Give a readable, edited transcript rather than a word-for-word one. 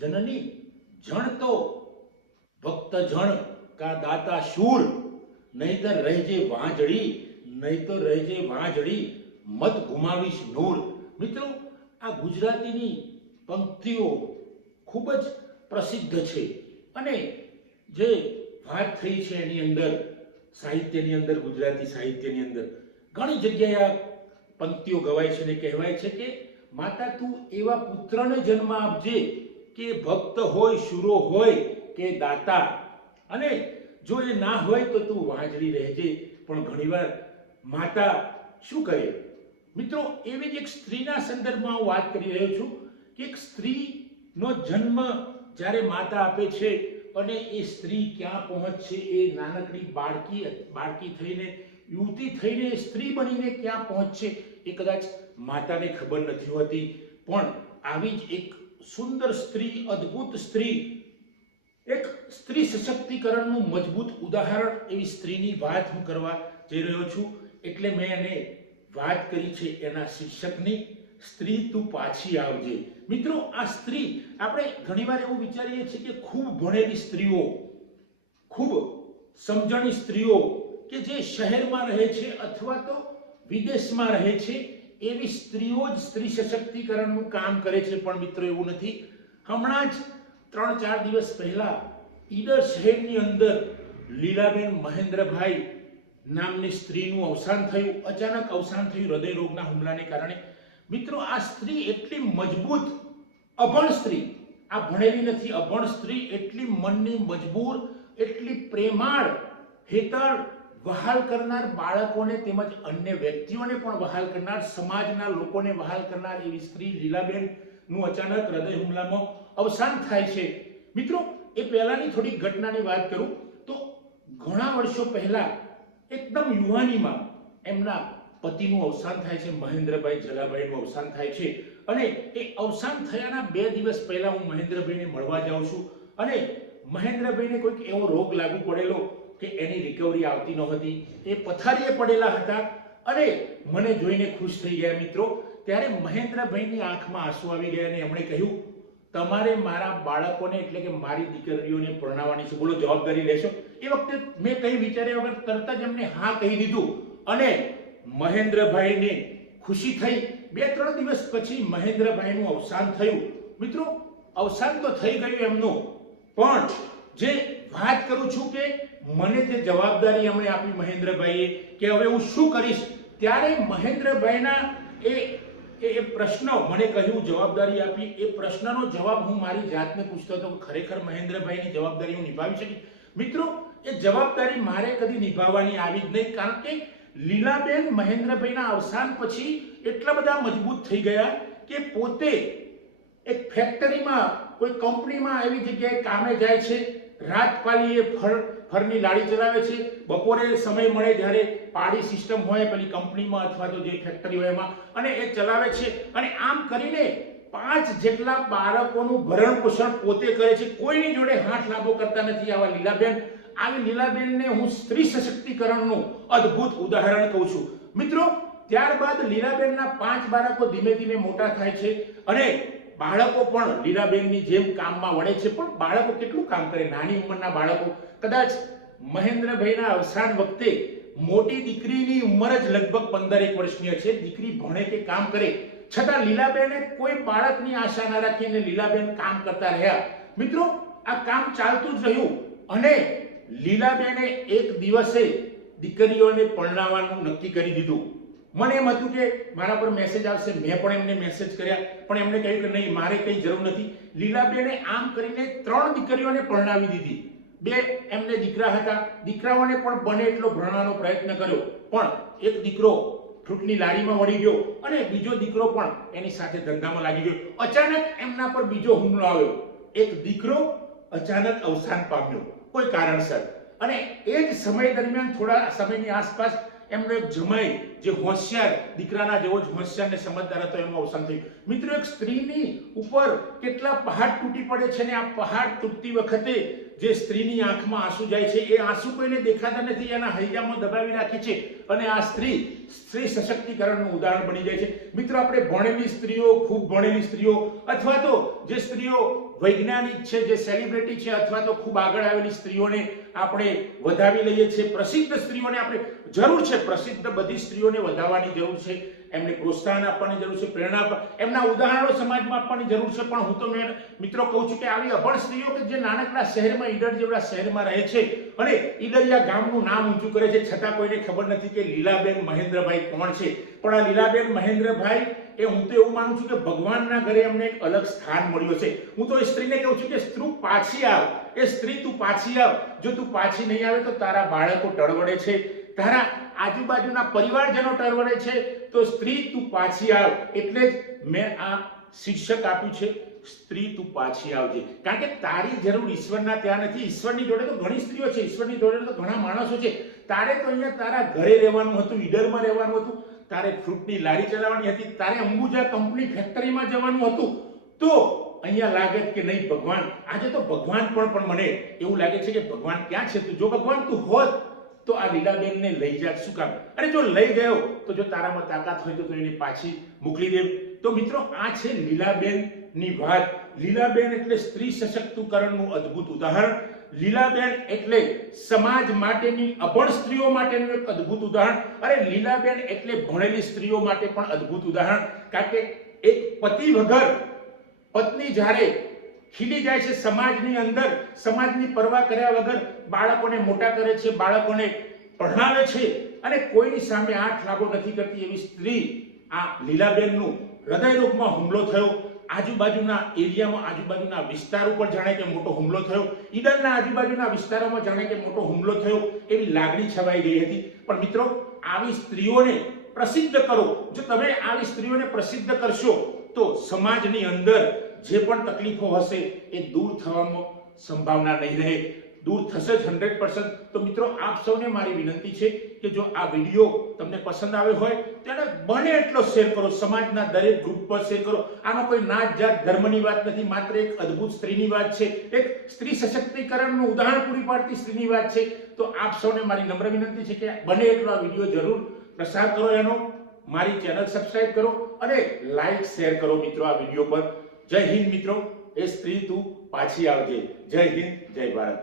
जननी जन तो भक्त जन का दाता शूर, नहीतर रहजे वाजड़ी, नहीं तो रहजे वाजड़ी, मत गुमावीश नूर। મિત્રો આ ગુજરાતીની પંક્તિઓ ખૂબ જ પ્રસિદ્ધ છે અને જે વાત થઈ છે એની અંદર સાહિત્યની અંદર, ગુજરાતી સાહિત્યની અંદર ઘણી જગ્યાએ આ પંક્તિઓ ગવાય છે અને કહેવાય છે કે માતા તું એવા પુત્રને જન્મ આપજે કે ભક્ત હોય, શુરો હોય કે દાતા, અને જો એ ના હોય તો તું વાંજળી રહેજે। પણ ઘણીવાર માતા શું કરે મિત્રો, એવી જ એક સ્ત્રીના સંદર્ભમાં હું વાત કરી રહ્યો છું કે એક સ્ત્રીનો જન્મ જ્યારે માતા આપે છે અને એ સ્ત્રી ક્યાં પહોંચશે, એ નાનકડી બાળકી થઈને, યુવતી થઈને, સ્ત્રી બનીને ક્યાં પહોંચશે એ કદાચ માતાને ખબર નથી હોતી। પણ આવી જ એક સુંદર સ્ત્રી, અદ્ભુત સ્ત્રી, એક સ્ત્રી સશક્તિકરણનું મજબૂત ઉદાહરણ એવી સ્ત્રીની વાત હું કરવા જઈ રહ્યો છું। એટલે મેં એને વાત કરી છે એના શીર્ષકની, સ્ત્રી તું પાછી આવજે। મિત્રો આ સ્ત્રી, આપણે ઘણીવાર એવું વિચારીએ છીએ કે ખૂબ ભણેલી સ્ત્રીઓ, ખૂબ સમજણી સ્ત્રીઓ કે જે શહેરમાં રહે છે અથવા તો વિદેશમાં રહે છે એવી સ્ત્રીઓ જ સ્ત્રી સશક્તિકરણનું કામ કરે છે। પણ મિત્રો એવું નથી। હમણાં જ 3-4 દિવસ પહેલા ઈડર શહેરની અંદર લીલાબેન મહેન્દ્રભાઈ નામની સ્ત્રીનું અવસાન થયું, અચાનક અવસાન થયું હૃદય રોગના હુમલાને કારણે। મિત્રો આ સ્ત્રી એટલી મજબૂત, અભણ સ્ત્રી, આ ભણેલી નથી, અભણ સ્ત્રી, એટલી મનની મજબૂર, એટલી પ્રેમાળ, હેતળ વહાલ કરનાર, બાળકોને તેમજ અન્ય વ્યક્તિઓને પણ વહાલ કરનાર, સમાજના લોકોને વહાલ કરનાર એવી સ્ત્રી લીલાબેનનું અચાનક હૃદય હુમલામાં અવસાન થાય છે। મિત્રો એ પહેલાની થોડી ઘટનાની વાત કરું તો ઘણા વર્ષો પહેલા એકદમ યુવાનીમાં એમના પતિનું અવસાન થાય છે, મહેન્દ્રભાઈ ઝલાભાઈનું અવસાન થાય છે અને એ અવસાન થયાના 2 દિવસ પહેલા હું મહેન્દ્રભાઈને મળવા જાઉં છું અને મહેન્દ્રભાઈને કોઈક એવો રોગ લાગુ પડેલો કે એની રિકવરી આવતી નહોતી, એ પથારીએ પડેલા હતા અને મને જોઈને ખુશ થઈ ગયા મિત્રો। ત્યારે મહેન્દ્રભાઈની આંખમાં આંસુ આવી ગયા અને એમણે કહ્યું તમારે મારા બાળકોને એટલે કે મારી દીકરીઓને પરણાવવાની છે, બોલો જવાબદારી લેશો? એ વખતે મેં કંઈ વિચાર્યા વગર તરત જ એમને હા કહી દીધું અને મહેન્દ્રભાઈને ખુશી થઈ। 2-3 દિવસ પછી મહેન્દ્રભાઈનું અવસાન થયું। મિત્રો અવસાન તો થઈ ગયું એમનું, પણ જે વાત કરું છું કે મને જે જવાબદારી એમણે આપી મહેન્દ્રભાઈએ કે હવે હું શું કરીશ, ત્યારે મહેન્દ્રભાઈના એ પ્રશ્ન મને કહ્યું, જવાબદારી આપી, એ પ્રશ્નનો જવાબ હું મારી જાતને પૂછતો હતો કે ખરેખર મહેન્દ્રભાઈની જવાબદારી હું નિભાવી શકીશ? મિત્રો એ જવાબદારી મારે કદી નિભાવવાની આવી જ નહીં, કારણ કે લીલાબેન મહેન્દ્રભાઈના અવસાન પછી એટલા બધા મજબૂત થઈ ગયા કે પોતે એક ફેક્ટરીમાં, કોઈ કંપનીમાં એવી જગ્યાએ કામે જાય છે, રાત પાલીએ ફરની લાડી ચલાવે છે, બપોરે સમય મળે જ્યારે પાડી સિસ્ટમ હોય પેલી કંપનીમાં અથવા તો જે ફેક્ટરી હોય એમાં, અને એ ચલાવે છે અને આમ કરીને 5 જેટલા બાળકોનું ભરણ પોષણ પોતે કરે છે, કોઈની જોડે હાથ લાંબો કરતા નથી આવા લીલાબેન। આવી લીલાબેનને હું સ્ત્રી સશક્તિકરણનું અદ્ભુત ઉદાહરણ કહું છું મિત્રો। ત્યારબાદ લીલાબેનના 5 બાળકો ધીમે ધીમે મોટા થાય છે અને બાળકો પણ લીલાબેનની જેમ કામમાં વળે છે। પણ બાળકો કેટલું કામ કરે, નાની ઉંમરના બાળકો। કદાચ મહેન્દ્રભાઈના અવસાન વખતે મોટી દીકરીની ઉંમર જ લગભગ 15-1 વર્ષની છે, દીકરી ભણે કે કામ કરે છતાં લીલાબેને કોઈ બાળકની આશા ના રાખીને લીલાબેન કામ કરતા રહ્યા। મિત્રો આ કામ ચાલતું જ રહ્યું અને લીલાબેને એક દિવસે દીકરીઓને પરણાવવાનું નક્કી કરી દીધું। મને એમ હતું કે મારા પર મેસેજ આવશે, મેં પણ એમને મેસેજ કર્યા, પણ એમણે કહ્યું કે નહીં, મારે કંઈ જરૂર નથી। લીલાબેને આમ કરીને 3 દીકરીઓને પરણાવી દીધી। 2 એમને દીકરા હતા, દીકરાઓને પણ બને એટલો ભણવાનો પ્રયત્ન કર્યો, પણ એક દીકરો ફ્રૂટની લારીમાં વળી ગયો અને બીજો દીકરો પણ એની સાથે ધંધામાં લાગી ગયો। અચાનક એમના પર બીજો હુમલો આવ્યો, એક દીકરો અચાનક અવસાન પામ્યો કોઈ કારણસર, અને એ જ સમય દરમિયાન થોડા સમયની આસપાસ એમનો એક જમાઈ જે હોશિયાર, દીકરાના જેવો જ હોશિયાર ને સમજદાર હતો, એનું અવસાન થયું। મિત્રો એક સ્ત્રીની ઉપર કેટલા પહાડ તૂટી પડે છે ને આ પહાડ તૂટતી વખતે જે સ્ત્રીની આંખમાં આંસુ જાય છે એ આંસુ કોઈને દેખાતા નથી, એના હૈયામાં દબાવી રાખે છે અને આ સ્ત્રી સશક્તિકરણનું ઉદાહરણ બની જાય છે। મિત્રો આપણે ભણેલી સ્ત્રીઓ, ખૂબ ભણેલી સ્ત્રીઓ અથવા તો જે સ્ત્રીઓ વૈજ્ઞાનિક છે, જે સેલિબ્રિટી છે, અથવા તો ખૂબ આગળ આવેલી સ્ત્રીઓને આપણે વધાવી લઈએ છીએ. પ્રસિદ્ધ સ્ત્રીઓને આપણે જરૂર છે, પ્રસિદ્ધ બધી સ્ત્રીઓને વધાવવાની જરૂર છે, એમને પ્રોત્સાહન આપવાની જરૂર છે, પ્રેરણા એમના ઉદાહરણો સમાજમાં આપવાની જરૂર છે. પણ હું તો મિત્રો કહું છું કે આવી અભણ સ્ત્રીઓ કે જે નાનકડા શહેરમાં, ઈડર જેવડા શહેરમાં રહે છે અને ઈડરિયા ગામનું નામ ઊંચું કરે છે, છતાં કોઈને ખબર નથી કે લીલાબેન મહેન્દ્રભાઈ કોણ છે. પણ આ લીલાબેન મહેન્દ્રભાઈ એ હું તો એવું માનું છું કે ભગવાનના ઘરે અમને એક અલગ સ્થાન મળ્યું છે. હું તો એ સ્ત્રીને કહું છું કે સ્ત્રી પાછી આવ, એ સ્ત્રી તું પાછી આવ. જો તું પાછી નહીં આવે તો તારા બાળકો ટળવડે છે, તારા આજુબાજુના પરિવારજનો ટળવડે છે. તો સ્ત્રી તું પાછી આવ. એટલે જ મેં આ શીર્ષક આપ્યું છે, સ્ત્રી તું પાછી આવજે. કારણ કે તારી જરૂર ઈશ્વરના ત્યાં નથી. ઈશ્વરની જોડે તો ઘણી સ્ત્રીઓ છે, ઈશ્વરની જોડે તો ઘણા માણસો છે. તારે તો અહીંયા તારા ઘરે રહેવાનું હતું, ઈડરમાં રહેવાનું હતું, તારે ફ્રૂટની લારી ચલાવવાની હતી, તારે અંબુજા કંપની ફેક્ટરીમાં જવાનું હતું. તો અહીંયા લાગે કે નહીં ભગવાન, આજે તો ભગવાન પણ મને એવું લાગે છે કે ભગવાન ક્યાં છે તું? જો ભગવાન તું હોત તો આ લીલાબેનને લઈ જાત, શું કામ? અને જો લઈ ગયો તો જો તારામાં તાકાત હોય તો એને પાછી મોકલી દે. તો મિત્રો આ છે લીલાબેનની વાત. લીલાબેન એટલે સ્ત્રી સશક્તિકરણનું અદ્ભુત ઉદાહરણ. લીલાબેન એટલે સમાજ માટેની, અભણ સ્ત્રીઓ માટેનું એક અદ્ભુત ઉદાહરણ. અરે લીલાબેન એટલે ભણેલી સ્ત્રીઓ માટે પણ અદ્ભુત ઉદાહરણ. કારણ કે એક પતિ વગર પત્ની જ્યારે ખીલી જાય છે સમાજની અંદર, સમાજની પરવા કર્યા વગર બાળકોને મોટા કરે છે, બાળકોને ભણાવે છે અને કોઈની સામે આંખ લાગો નથી કરતી એવી સ્ત્રી, આ લીલાબેનનું હૃદયરોગમાં હુમલો થયો. આજુબાજુના એરિયામાં, આજુબાજુના વિસ્તાર ઉપર જાણે કે મોટો હુમલો થયો. ઈડરના આજુબાજુના વિસ્તારોમાં જાણે કે મોટો હુમલો થયો એવી લાગણી છવાઈ ગઈ હતી. પણ મિત્રો, આવી સ્ત્રીઓને પ્રસિદ્ધ કરો. જો તમે આવી સ્ત્રીઓને પ્રસિદ્ધ કરશો તો સમાજની અંદર જે પણ તકલીફો હશે એ દૂર થવામાં સંભાવના નહીં રહે, દૂર થશે જ 100%. તો મિત્રો, આપ સૌને મારી વિનંતી છે કે જો આ વિડીયો તમને પસંદ આવ્યો હોય તેને બને એટલો શેર કરો, સમાજના દરેક ગ્રુપ પર શેર કરો. આમાં કોઈ નાત જાત ધર્મની વાત નથી, માત્ર એક અદ્ભુત સ્ત્રીની વાત છે, એક સ્ત્રી સશક્તિકરણનું ઉદાહરણ પૂરી પાડતી સ્ત્રીની વાત છે. તો આપ સૌને મારી નમ્ર વિનંતી છે કે બને એટલો આ વિડીયો જરૂર પ્રસાર કરો, એનો મારી ચેનલ સબસ્ક્રાઇબ કરો અને લાઈક શેર કરો મિત્રો આ વિડીયો પર. જય હિન્દ મિત્રો. એ સ્ત્રી તું પાછી આવજે. જય હિન્દ, જય ભારત.